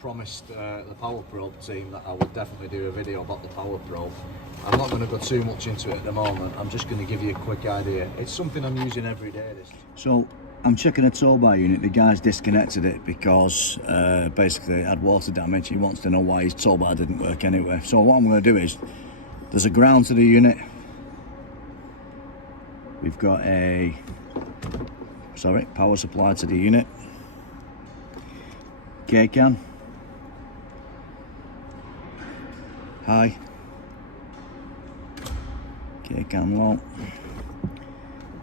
promised the power probe team that I would definitely do a video about the power probe. I'm not going to go too much into it at the moment. I'm just going to give you a quick idea. It's something I'm using every day. So I'm checking a Towbar unit. The guy's disconnected it because basically it had water damage. He wants to know why his Towbar didn't work anyway. So what I'm going to do is, there's a ground to the unit. We've got a power supply to the unit. K-can. High. K-can low.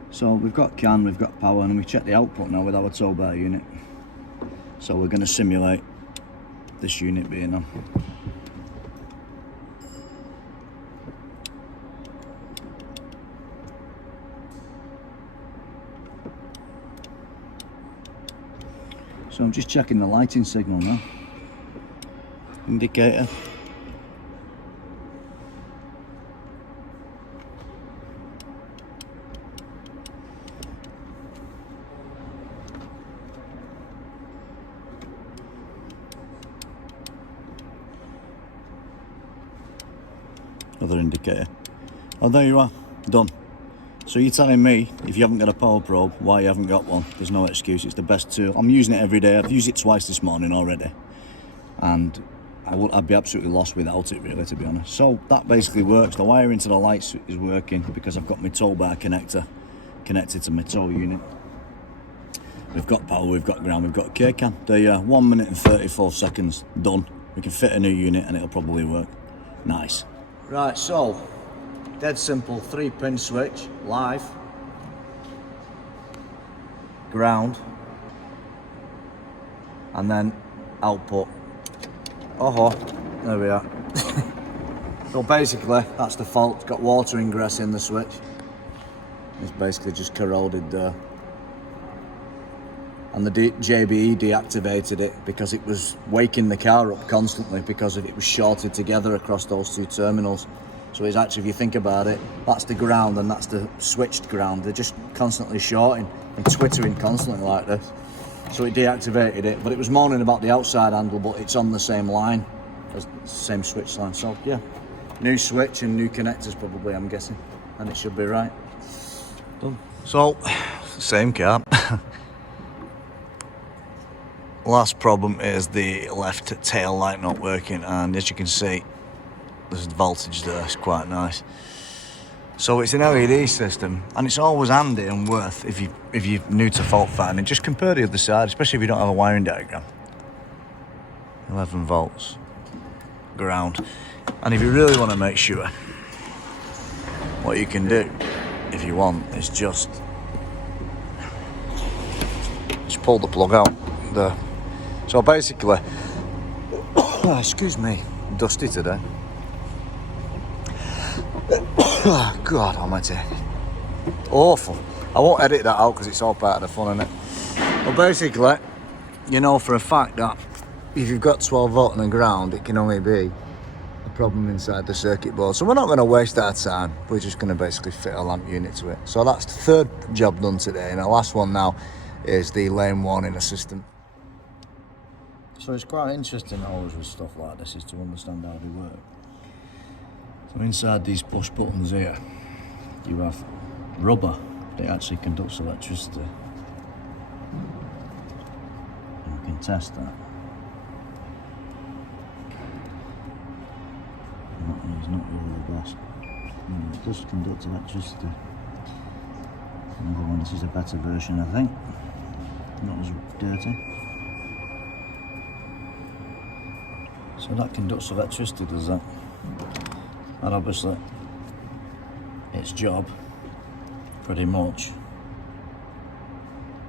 So we've got can, we've got power, and we check the output now with our Towbar unit. So we're going to simulate this unit being on. So I'm just checking the lighting signal now. Indicator. Other indicator. Oh, there you are. Done. So you're telling me, if you haven't got a power probe, why you haven't got one? There's no excuse. It's the best tool. I'm using it every day. I've used it twice this morning already, and I'd be absolutely lost without it, really, to be honest. So that basically works. The wiring to the lights is working because I've got my Towbar connector connected to my tow unit. We've got power, we've got ground, we've got K-can. They're 1 minute and 34 seconds done. We can fit a new unit and it'll probably work. Nice. Right, so dead simple 3-pin switch, live, ground, and then output. Oh, there we are. So basically, that's the fault. It's got water ingress in the switch. It's basically just corroded there. And the JBE deactivated it because it was waking the car up constantly because it was shorted together across those two terminals. So it's actually, if you think about it, that's the ground and that's the switched ground. They're just constantly shorting and twittering constantly like this. So it deactivated it, but it was moaning about the outside handle, but it's on the same line, as the same switch line. So yeah, new switch and new connectors probably, I'm guessing, and it should be right. Done. So, same car. Last problem is the left tail light not working, and as you can see, there's voltage there. It's quite nice. So it's an LED system, and it's always handy and worth, if you're new to fault finding, just compare the other side, especially if you don't have a wiring diagram. 11 volts, ground. And if you really want to make sure, what you can do, if you want, is just pull the plug out there. So basically, excuse me, dusty today. God almighty, awful. I won't edit that out because it's all part of the fun, isn't it? Well, basically, you know for a fact that if you've got 12 volt on the ground, it can only be a problem inside the circuit board. So we're not going to waste our time. We're just going to basically fit a lamp unit to it. So that's the third job done today, and the last one now is the lane warning assistant. So it's quite interesting always with stuff like this is to understand how they work. So inside these push buttons here, you have rubber that actually conducts electricity. And you can test that. It's not really the best. It does conduct electricity. Another one, this is a better version, I think. Not as dirty. So that conducts electricity, does that? And obviously, its job, pretty much,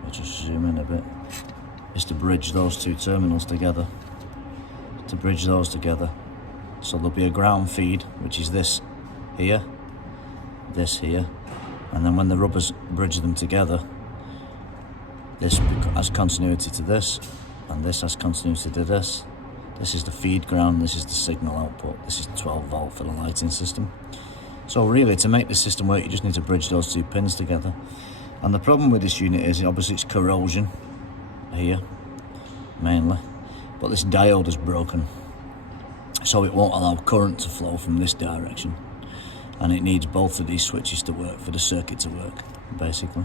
I'll just zoom in a bit, is to bridge those two terminals together. To bridge those together. So there'll be a ground feed, which is this here, and then when the rubbers bridge them together, this has continuity to this, and this has continuity to this. This is the feed ground, this is the signal output, this is 12 volt for the lighting system. So really, to make this system work, you just need to bridge those two pins together. And the problem with this unit is, obviously it's corrosion here, mainly. but this diode is broken, so it won't allow current to flow from this direction, and it needs both of these switches to work for the circuit to work, basically.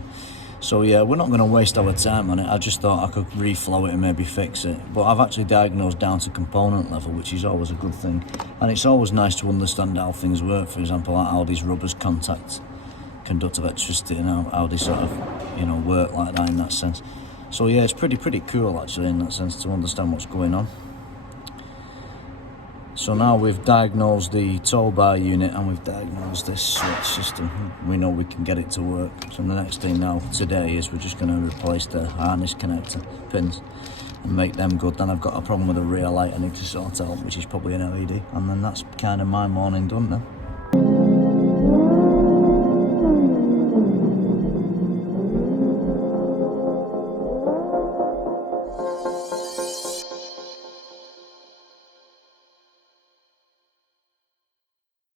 So yeah, we're not going to waste our time on it. I just thought I could reflow it and maybe fix it, but I've actually diagnosed down to component level, which is always a good thing, and it's always nice to understand how things work. For example, like how these rubbers contact conductive electricity and how they sort of, you know, work like that in that sense. So yeah, it's pretty cool actually in that sense to understand what's going on. So now we've diagnosed the Towbar unit and we've diagnosed this switch system. We know we can get it to work. So the next thing now today is we're just going to replace the harness connector pins and make them good. Then I've got a problem with the rear light I need to sort out, which is probably an LED, and then that's kind of my morning done now.